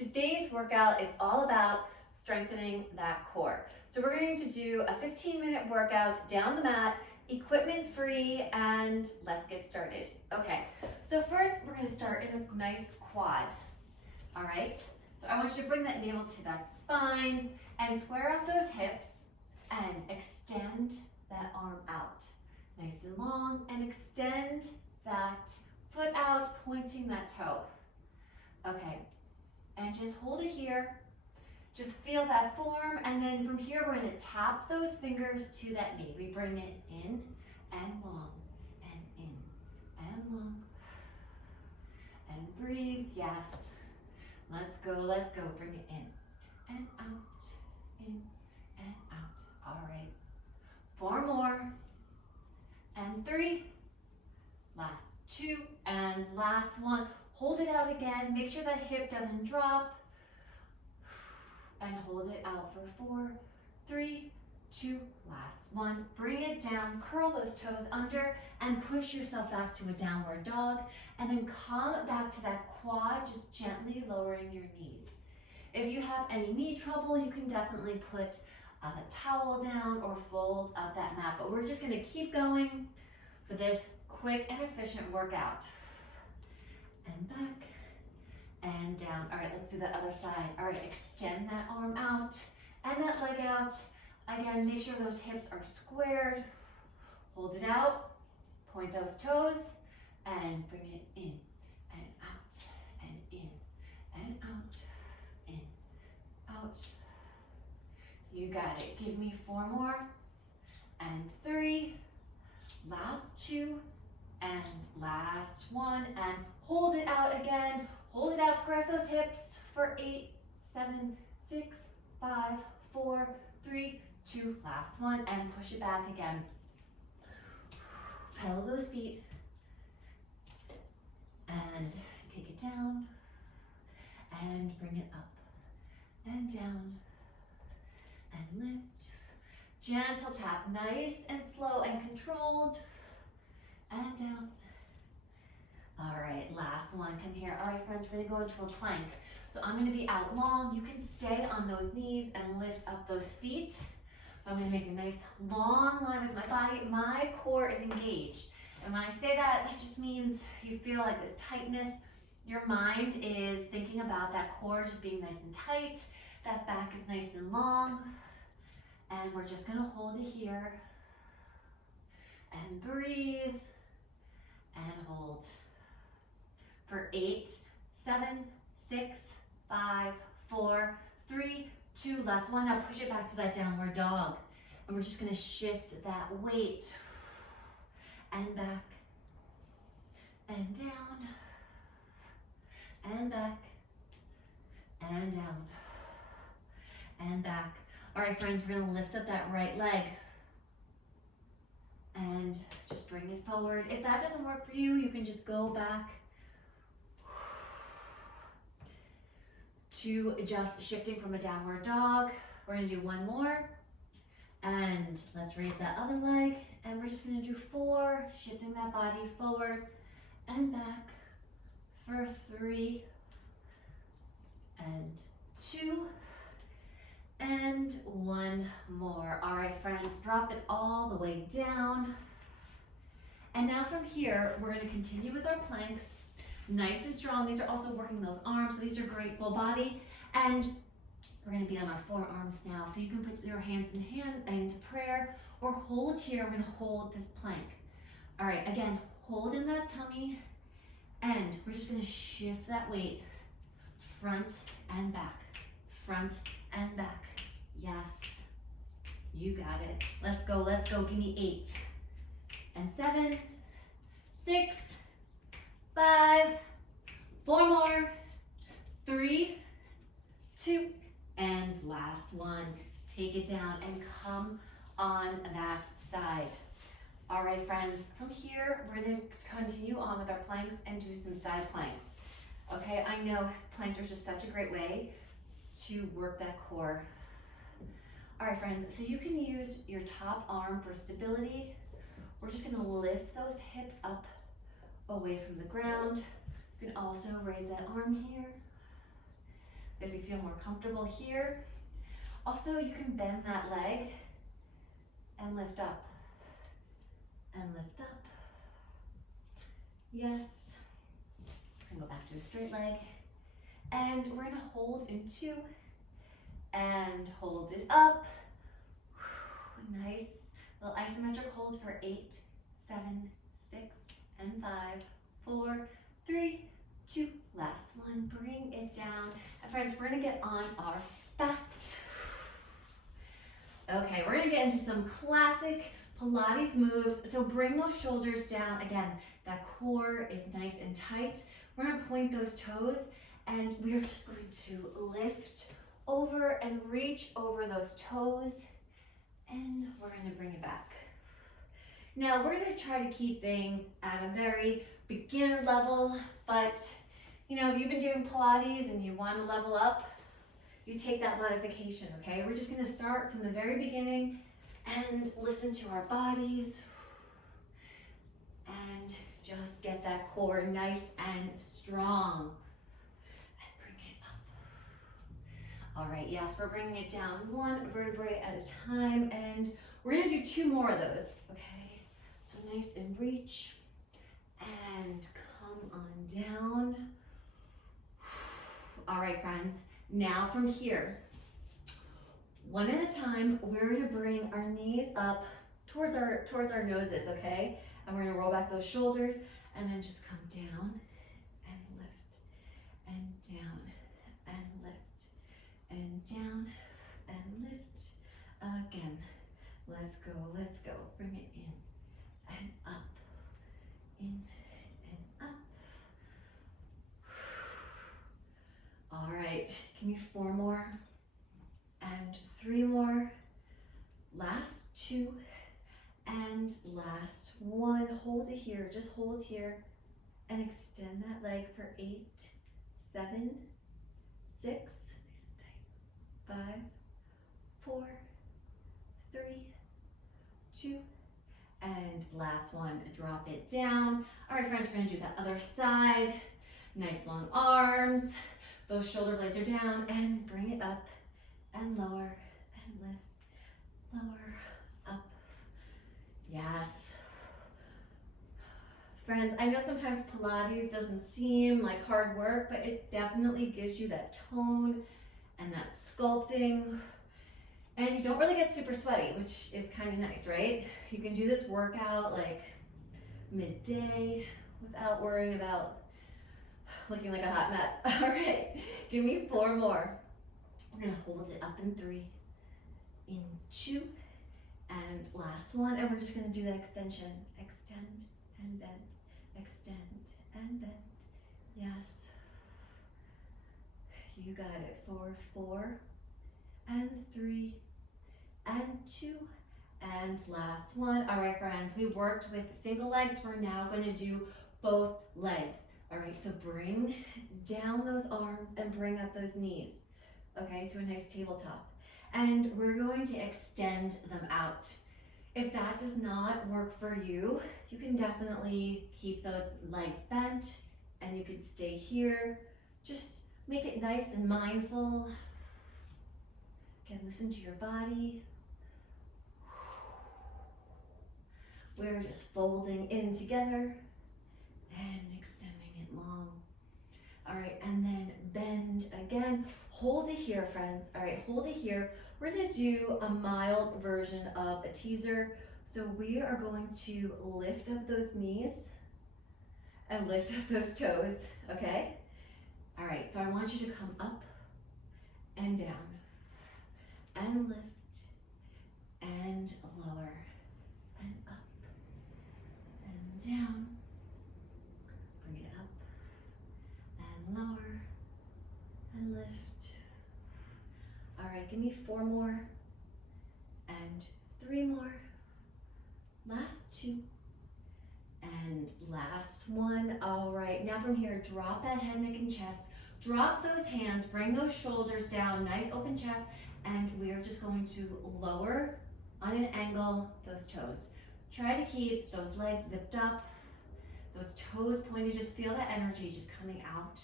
Today's workout is all about strengthening that core. So we're going to do a 15-minute workout down the mat, equipment free, and let's get started. Okay, so first we're going to start in a nice quad. All right, so I want you to bring that navel to that spine and square off those hips and extend that arm out. Nice and long, and extend that foot out, pointing that toe. Okay, and just hold it here. Just feel that form, and then from here we're going to tap those fingers to that knee. We bring it in and long, and in and long, and breathe, yes. Let's go, bring it in and out, in and out. All right, 4 more, and 3, last 2, and last 1. Hold it out again, make sure that hip doesn't drop, and hold it out for 4, 3, 2, last 1. Bring it down, curl those toes under, and push yourself back to a downward dog, and then come back to that quad, just gently lowering your knees. If you have any knee trouble, you can definitely put a towel down or fold up that mat, but we're just gonna keep going for this quick and efficient workout. And back and down. All right, let's do the other side. All right, extend that arm out and that leg out. Again, make sure those hips are squared. Hold it out, point those toes, and bring it in and out, and in and out, in, out. You got it. Give me 4 more, and 3, last 2, and last 1, and hold it out again. Hold it out, square those hips for 8, 7, 6, 5, 4, 3, 2, last 1, and push it back again. Pedal those feet, and take it down, and bring it up, and down, and lift. Gentle tap, nice and slow and controlled, and down. All right, last 1, come here. All right, friends, we're gonna go into a plank. So I'm gonna be out long. You can stay on those knees and lift up those feet. I'm gonna make a nice long line with my body. My core is engaged. And when I say that, that just means you feel like this tightness. Your mind is thinking about that core just being nice and tight. That back is nice and long. And we're just gonna hold it here. And breathe. And hold. For 8, 7, 6, 5, 4, 3, 2, last 1. Now push it back to that downward dog. And we're just gonna shift that weight. And back. And down. And back. And down. And back. All right, friends, we're gonna lift up that right leg. And just bring it forward. If that doesn't work for you, you can just go back to just shifting from a downward dog. We're gonna do 1 more. And let's raise that other leg. And we're just gonna do 4, shifting that body forward and back for 3 and 2 and 1 more. All right, friends, drop it all the way down. And now from here, we're gonna continue with our planks. Nice and strong. These are also working those arms, so these are great full body. And we're gonna be on our forearms now. So you can put your hands in hand into prayer or hold here. We're gonna hold this plank. All right, again, hold in that tummy, and we're just gonna shift that weight front and back, front and back. Yes, you got it. Let's go, give me 8 and 7, 6, 5, 4 more, 3, 2, and last 1. Take it down and come on that side. All right, friends, from here, we're gonna continue on with our planks and do some side planks. Okay, I know planks are just such a great way to work that core. All right, friends, so you can use your top arm for stability. We're just gonna lift those hips up away from the ground. You can also raise that arm here if you feel more comfortable here. Also, you can bend that leg and lift up and lift up. Yes. Go back to a straight leg. And we're gonna hold in 2 and hold it up. Nice little isometric hold for 8, 7, 6, and 5, 4, 3, 2. Last one, bring it down. And friends, we're gonna get on our backs. Okay, we're gonna get into some classic Pilates moves. So bring those shoulders down. Again, that core is nice and tight. We're gonna point those toes and we're just going to lift over and reach over those toes, and we're gonna bring it back. Now we're gonna try to keep things at a very beginner level, but you know, if you've been doing Pilates and you wanna level up, you take that modification, okay? We're just gonna start from the very beginning and listen to our bodies and just get that core nice and strong. All right, yes, we're bringing it down 1 vertebrae at a time, and we're gonna do 2 more of those, okay? So nice and reach, and come on down. All right, friends, now from here, one at a time, we're gonna bring our knees up towards our noses, okay? And we're gonna roll back those shoulders, and then just come down, and lift, and down, and lift. And down and lift again. Let's go, let's go. Bring it in and up, in and up. All right, give me 4 more and 3 more. Last 2 and last 1. Hold it here, just hold here and extend that leg for 8, 7, 6, 5, 4, 3, 2, and last one, drop it down. All right, friends, we're gonna do the other side. Nice long arms, those shoulder blades are down, and bring it up and lower and lift, lower, up. Yes. Friends, I know sometimes Pilates doesn't seem like hard work, but it definitely gives you that tone and that sculpting, and you don't really get super sweaty, which is kind of nice, right? You can do this workout like midday without worrying about looking like a hot mess. All right, give me 4 more. We're gonna hold it up in 3, in 2, and last one, and we're just gonna do that extension. Extend and bend, extend and bend. Yes. You got it for 4 and 3 and 2 and last one. All right, friends, we worked with single legs. We're now going to do both legs. All right, so bring down those arms and bring up those knees, okay, to a nice tabletop. And we're going to extend them out. If that does not work for you, you can definitely keep those legs bent and you can stay here. Just make it nice and mindful. Again, listen to your body. We're just folding in together and extending it long. All right, and then bend again. Hold it here, friends. All right, hold it here. We're gonna do a mild version of a teaser. So we are going to lift up those knees and lift up those toes, okay? All right, so I want you to come up and down and lift and lower and up and down. Bring it up and lower and lift. All right, give me 4 more and 3 more. Last 2 and last one. All right, now from here, drop that head, neck, and chest. Drop those hands, bring those shoulders down, nice open chest, and we are just going to lower on an angle those toes. Try to keep those legs zipped up, those toes pointed. Just feel that energy just coming out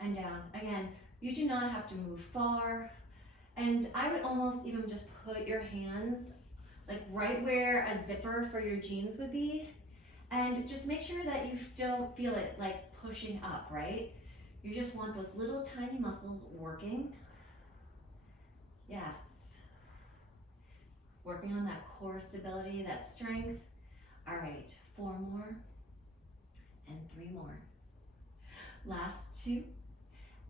and down. Again, You do not have to move far. And I would almost even just put your hands like right where a zipper for your jeans would be. And just make sure that you don't feel it like pushing up, right? You just want those little tiny muscles working. Yes. Working on that core stability, that strength. All right, 4 more and 3 more. Last 2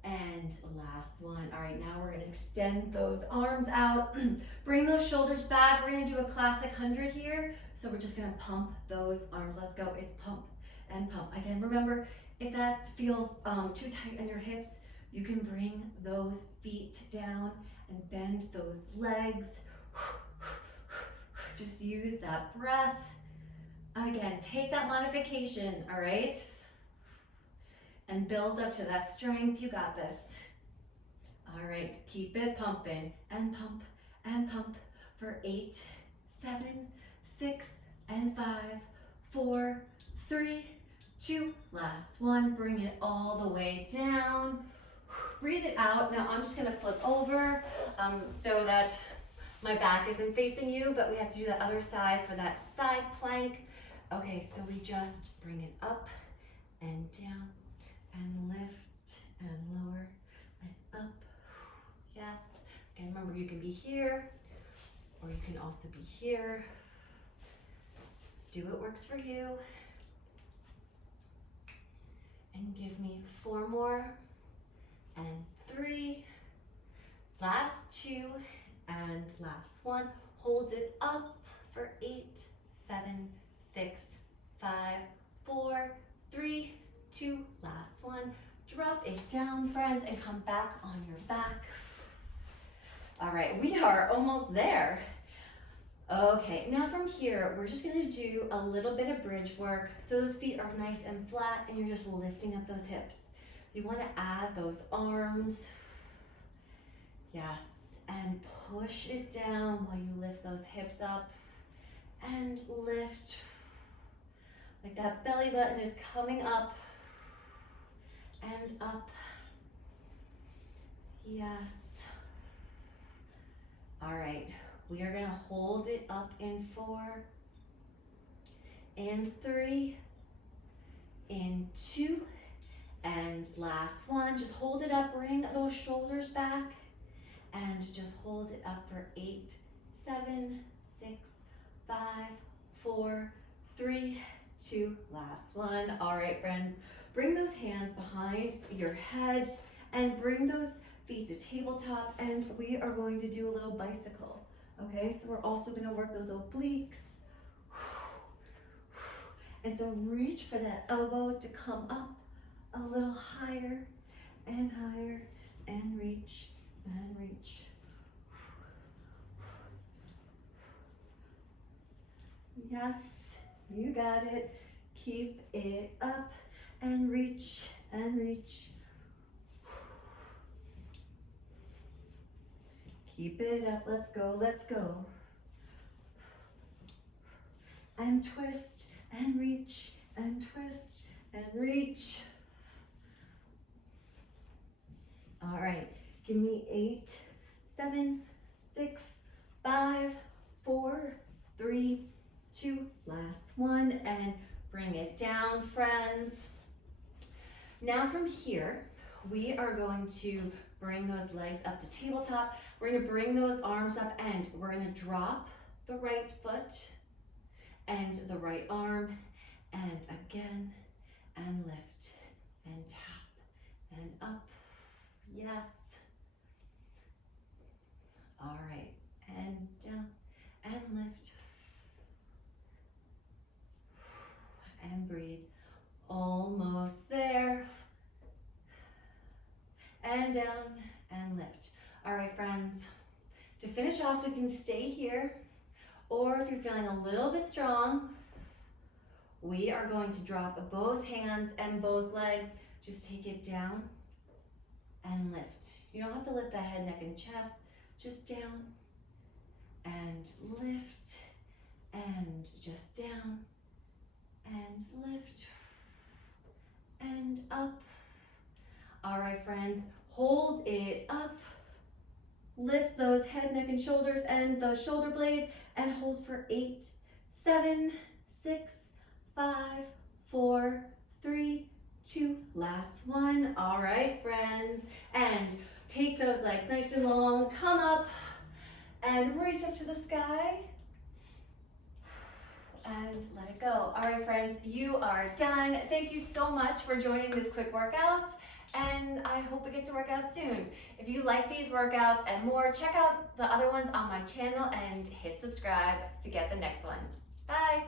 and last one. All right, now we're gonna extend those arms out. Bring those shoulders back. We're gonna do a classic 100 here. So we're just gonna pump those arms. Let's go. It's pump and pump. Again, remember, if that feels too tight in your hips, you can bring those feet down and bend those legs. Just use that breath. Again, take that modification, all right? And build up to that strength. You got this. All right, keep it pumping and pump for 8, 7, 6, and 5, 4, 3, 2, last one. Bring it all the way down. Breathe it out. Now I'm just gonna flip over so that my back isn't facing you, but we have to do the other side for that side plank. Okay, so we just bring it up and down and lift and lower and up. Yes. And remember, you can be here or you can also be here. Do what works for you. And give me 4 more and 3. Last 2 and last 1. Hold it up for 8, 7, 6, 5, 4, 3, 2, last 1. Drop it down, friends, and come back on your back. All right, we are almost there. Okay, now from here, we're just gonna do a little bit of bridge work. So those feet are nice and flat and you're just lifting up those hips. You wanna add those arms. Yes, and push it down while you lift those hips up and lift. Like that belly button is coming up and up. Yes. All right, we are gonna hold it up in 4 and 3 and 2 and last one. Just hold it up, bring those shoulders back and just hold it up for 8, 7, 6, 5, 4, 3, 2, last one. All right, friends, bring those hands behind your head and bring those feet to tabletop, and we are going to do a little bicycle. Okay, so we're also going to work those obliques. And so reach for that elbow to come up a little higher and higher, and reach and reach. Yes, you got it. Keep it up and reach and reach. Keep it up. Let's go, let's go. And twist and reach and twist and reach. All right, give me 8, 7, 6, 5, 4, 3, 2, last one, and bring it down, friends. Now from here, we are going to bring those legs up to tabletop. We're gonna bring those arms up and we're gonna drop the right foot and the right arm, and again, and lift and tap and up. Yes. All right, and down and lift and breathe. Almost there. And down and lift. All right, friends, to finish off, we can stay here, or if you're feeling a little bit strong, we are going to drop both hands and both legs. Just take it down and lift. You don't have to lift the head, neck, and chest, just down and lift and just down and lift and up. All right, friends, hold it up. Lift those head, neck, and shoulders and those shoulder blades and hold for 8, 7, 6, 5, 4, 3, 2, last one. All right, friends. And take those legs nice and long, come up and reach up to the sky and let it go. All right, friends, you are done. Thank you so much for joining this quick workout, and I hope we get to work out soon. If you like these workouts and more, check out the other ones on my channel and hit subscribe to get the next one. Bye.